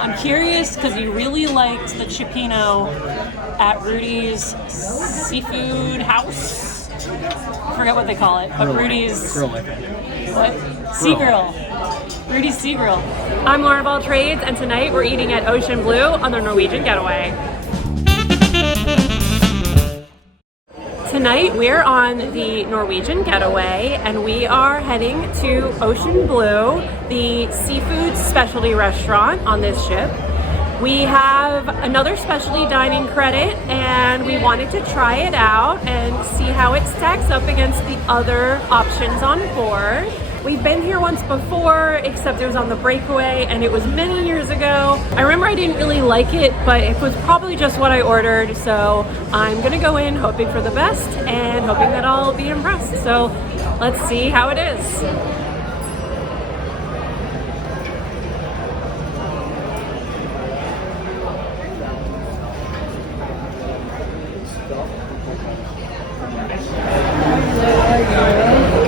I'm curious because you really liked the cioppino at Rudy's Seafood House. I forget what they call it, but Rudy's... Grill, I think. What? Sea Grill. Rudy's Sea Grill. I'm Laura of All Trades, and tonight we're eating at Ocean Blue on the Norwegian Getaway. Tonight we're on the Norwegian Getaway and we are heading to Ocean Blue, the seafood specialty restaurant on this ship. We have another specialty dining credit and we wanted to try it out and see how it stacks up against the other options on board. We've been here once before, except it was on the Breakaway and it was many years ago. I remember I didn't really like it, but it was probably just what I ordered. So I'm gonna go in hoping for the best and hoping that I'll be impressed. So let's see how it is.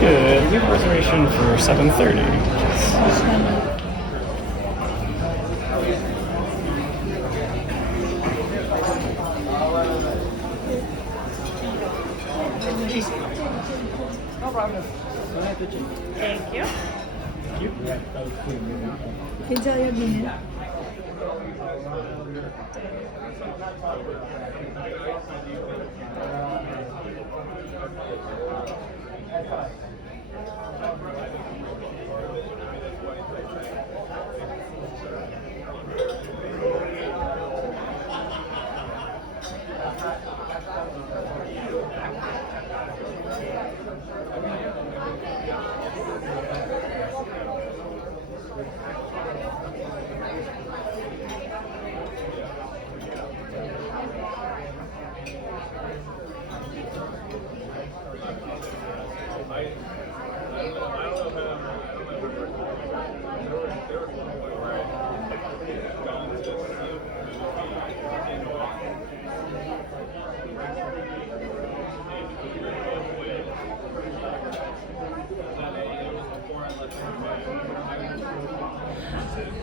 Good. We have a reservation for 7:30. No problem. Thank you. Enjoy your dinner.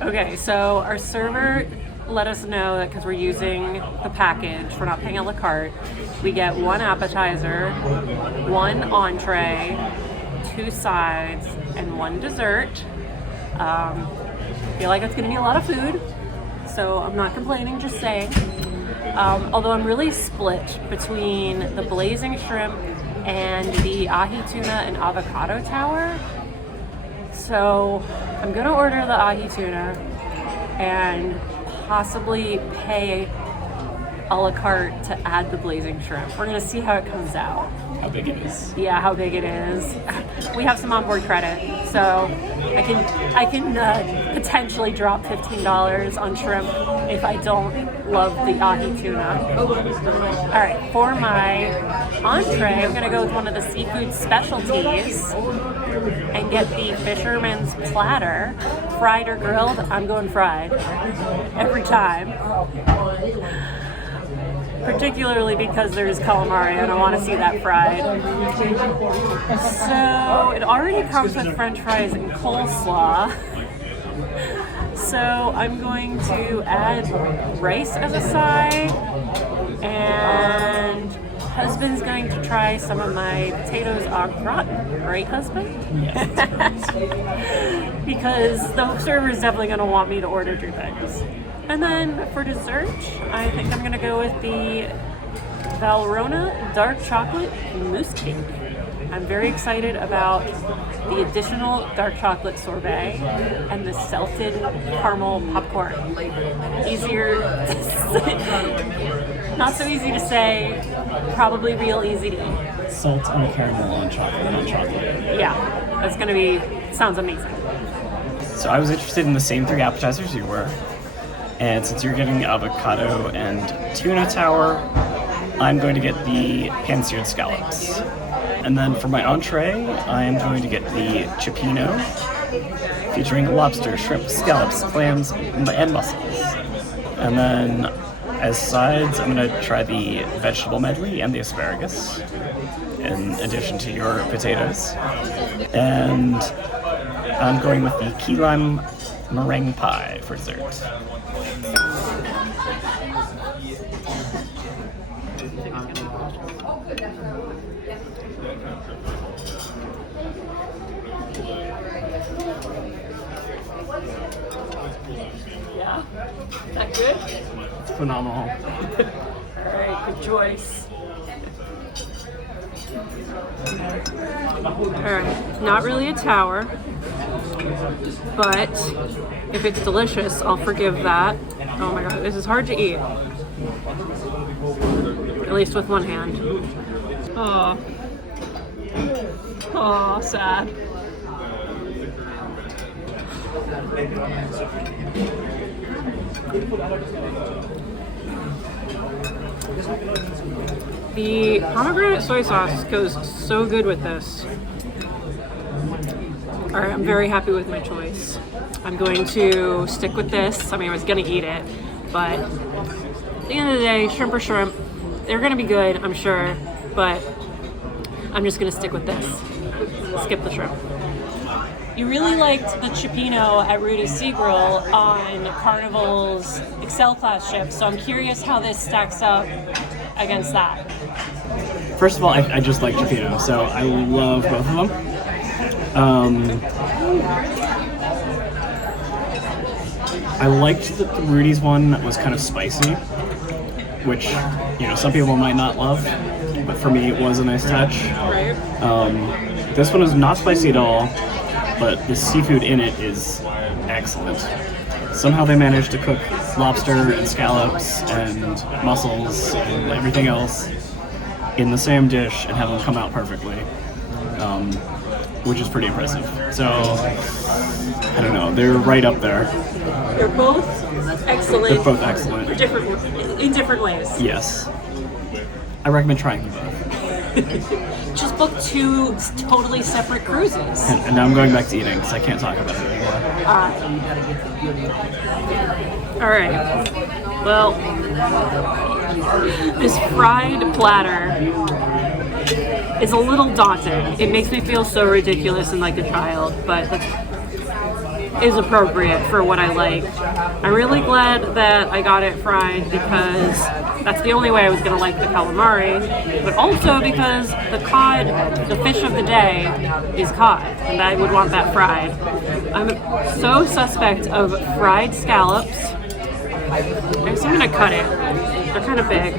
Okay, so our server let us know that because we're using the package, we're not paying a la carte, we get one appetizer, one entree, 2 sides, and 1 dessert. I feel like it's going to be a lot of food, so I'm not complaining, just saying. Although I'm really split between the blazing shrimp and the ahi tuna and avocado tower. So I'm gonna order the ahi tuna and possibly pay a la carte to add the blazing shrimp. We're gonna see how it comes out. How big it is. Yeah, how big it is. We have some onboard credit, so I can potentially drop $15 on shrimp if I don't love the ahi tuna. All right, for my entree, I'm gonna go with one of the seafood specialties and get the fisherman's platter. Fried or grilled? I'm going fried every time. Particularly because there's calamari and I want to see that fried. So it already comes with french fries and coleslaw. So I'm going to add rice as a side, and husband's going to try some of my potatoes au gratin, right, husband? Yes. Because the server is definitely going to want me to order 2 things. And then for dessert, I think I'm going to go with the Valrhona dark chocolate mousse cake. I'm very excited about the additional dark chocolate sorbet and the salted caramel popcorn. Easier, not so easy to say, probably real easy to eat. Salt and caramel on chocolate. Yeah, that's gonna be, sounds amazing. So I was interested in the same 3 appetizers you were. And since you're getting the avocado and tuna tower, I'm going to get the pan-seared scallops. And then for my entree, I am going to get the cioppino, featuring lobster, shrimp, scallops, clams, and mussels. And then as sides, I'm going to try the vegetable medley and the asparagus, in addition to your potatoes. And I'm going with the key lime meringue pie for dessert. Yeah. Is that good? It's phenomenal. Alright, good choice. Alright, not really a tower, but if it's delicious, I'll forgive that. Oh my god, this is hard to eat. At least with one hand. Oh. Oh, sad. The pomegranate soy sauce goes so good with this. Alright, I'm very happy with my choice. I'm going to stick with this. I mean, I was going to eat it, but at the end of the day, shrimp are shrimp. They're going to be good, I'm sure, but I'm just going to stick with this. Skip the shrimp. You really liked the cioppino at Rudy's Sea Grill on Carnival's Excel class ship, so I'm curious how this stacks up against that. First of all, I just like cioppino, so I love both of them. I liked that the Rudy's one was kind of spicy, which, you know, some people might not love, but for me it was a nice touch. Right. This one is not spicy at all, but the seafood in it is excellent. Somehow they managed to cook lobster and scallops and mussels and everything else in the same dish and have them come out perfectly, which is pretty impressive. So, I don't know, they're right up there. They're both excellent. They're both excellent. In different ways. Yes. I recommend trying them both. Just book two totally separate cruises. And now I'm going back to eating because I can't talk about it anymore. All right. Well, this fried platter is a little daunting. It makes me feel so ridiculous and like a child, but that is appropriate for what I like. I'm really glad that I got it fried because that's the only way I was going to like the calamari, but also because the cod, the fish of the day, is cod, and I would want that fried. I'm so suspect of fried scallops. I guess I'm going to cut it. They're kind of big.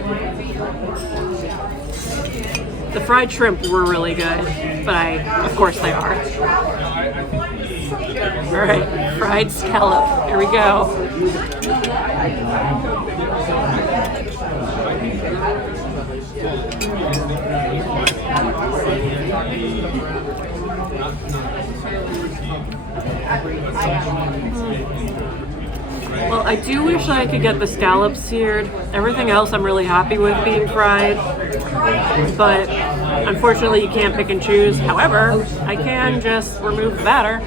The fried shrimp were really good, but of course they are. All right, fried scallop. Here we go. Well, I do wish I could get the scallops seared. Everything else I'm really happy with being fried, but unfortunately you can't pick and choose. However, I can just remove the batter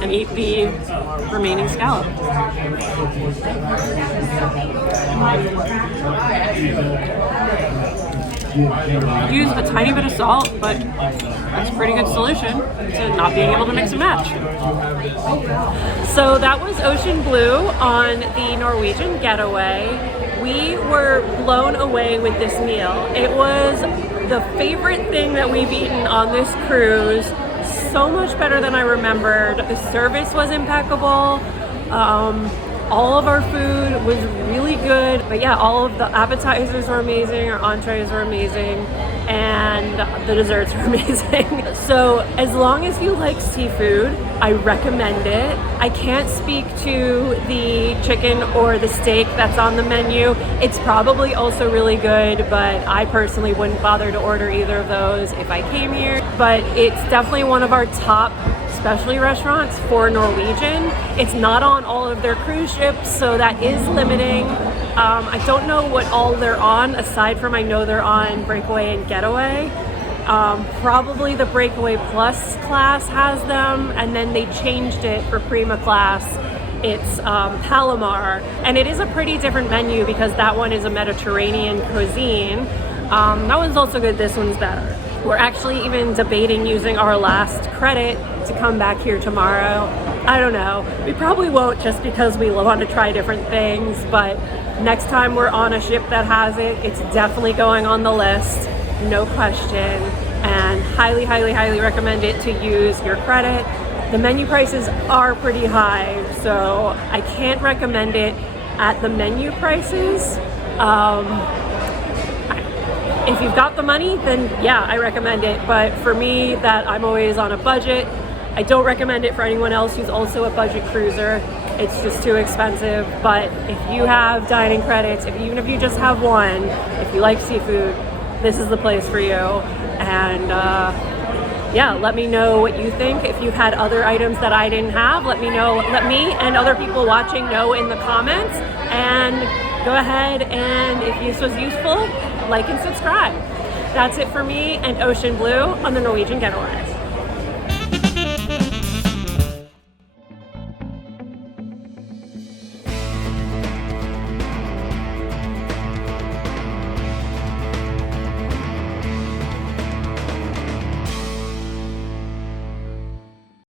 and eat the remaining scallop. Use a tiny bit of salt, but that's a pretty good solution to not being able to mix and match. So that was Ocean Blue on the Norwegian Getaway. We were blown away with this meal. It was the favorite thing that we've eaten on this cruise. So much better than I remembered. The service was impeccable. All of our food was really good, but yeah, all of the appetizers were amazing, our entrees were amazing, and the desserts were amazing. So as long as you like seafood, I recommend it. I can't speak to the chicken or the steak that's on the menu. It's probably also really good, but I personally wouldn't bother to order either of those if I came here. But it's definitely one of our top specialty restaurants for Norwegian. It's not on all of their cruise ships, so that is limiting. I don't know what all they're on, aside from I know they're on Breakaway and Getaway. Probably the Breakaway Plus class has them, and then they changed it for Prima class. It's Palomar, and it is a pretty different menu because that one is a Mediterranean cuisine. That one's also good, this one's better. We're actually even debating using our last credit to come back here tomorrow I don't know. We probably won't just because we want to try different things, but next time we're on a ship that has it, it's definitely going on the list, no question, and highly, highly, highly recommend it to use your credit. The menu prices are pretty high, so I can't recommend it at the menu prices. If you've got the money, then yeah, I recommend it. But for me, that I'm always on a budget, I don't recommend it for anyone else who's also a budget cruiser. It's just too expensive. But if you have dining credits, even if you just have one, if you like seafood, this is the place for you. And yeah, let me know what you think. If you've had other items that I didn't have, let me know. Let me and other people watching know in the comments. And go ahead and if this was useful, like and subscribe. That's it for me and Ocean Blue on the Norwegian Getaway.